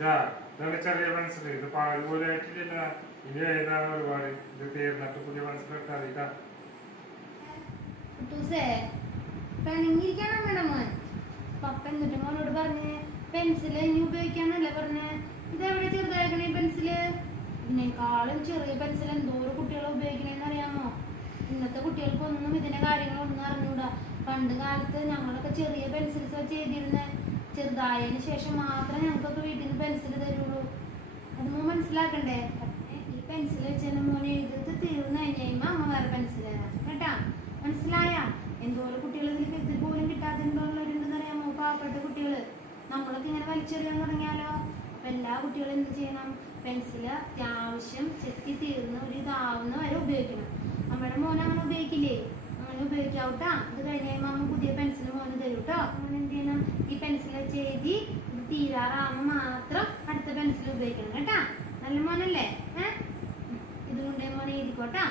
ഇതാണ് ചെറിയ പെൻസിൽ. ഇത് പാല് പോലെ ആയിട്ടില്ല. ഇനി ഏതാണ് ഒരുപാട് ഇത് തീർന്നിട്ട് പുതിയ പെൻസിലൊക്കെ അറിയിക്കാം. പപ്പ എന്നിട്ട് മോനോട് പറഞ്ഞ് പെൻസില് ഇനി ഉപയോഗിക്കാന്നല്ലേ പറഞ്ഞേ. ഇതെവിടെ ചെറുതാക്കണേ പെൻസില്? ഇതിനേക്കാളും ചെറിയ പെൻസിൽ എന്തോരം കുട്ടികൾ ഉപയോഗിക്കണേന്ന് അറിയാമോ? ഇന്നത്തെ കുട്ടികൾക്കൊന്നും ഇതിന്റെ കാര്യങ്ങളൊന്നും അറിഞ്ഞൂടാ. പണ്ട് കാലത്ത് ഞങ്ങളൊക്കെ ചെറിയ പെൻസിൽസ് വെച്ച് എഴുതിയിരുന്നേ. ചെറുതായതിനു ശേഷം മാത്രമേ ഞങ്ങൾക്കൊക്കെ വീട്ടിൽ നിന്ന് പെൻസിൽ തരുള്ളൂ. അത് മോൻ മനസ്സിലാക്കണ്ടേ? ഈ പെൻസിൽ വെച്ച് തന്നെ മോനെ എഴുതി തീർന്നു കഴിഞ്ഞാൽ അമ്മ വേറെ പെൻസിൽ തരാം കേട്ടാ. മനസ്സിലായ? എന്തോരം കുട്ടികൾ ഇതിൽ പോലും കിട്ടാത്തുള്ളവരുണ്ടെന്ന് അറിയാമോ? പാവപ്പെട്ട കുട്ടികള്. നമ്മളൊക്കെ ഇങ്ങനെ വലിച്ചെറിയാൻ തുടങ്ങിയാലോ? അപ്പൊ എല്ലാ കുട്ടികളും എന്ത് ചെയ്യണം? പെൻസില് അത്യാവശ്യം ചെത്തി തീർന്ന് ഒരു ഇതാവുന്ന വരെ ഉപയോഗിക്കണം. നമ്മുടെ മോൻ അങ്ങനെ ഉപയോഗിക്കില്ലേ? അങ്ങനെ ഉപയോഗിക്കാവൂട്ടാ. ഇത് കഴിഞ്ഞ അമ്മ പുതിയ പെൻസിൽ മോന് തരും കേട്ടോ. അങ്ങനെ എന്ത് ചെയ്യണം? ഈ പെൻസിൽ വെച്ച് എഴുതി ഇത് തീരാറാകുമ്പോൾ മാത്രം അടുത്ത പെൻസിൽ ഉപയോഗിക്കണം കേട്ടാ. നല്ല മോനല്ലേ? ഇതുകൊണ്ട് മോനെ എഴുതിക്കോട്ടാ.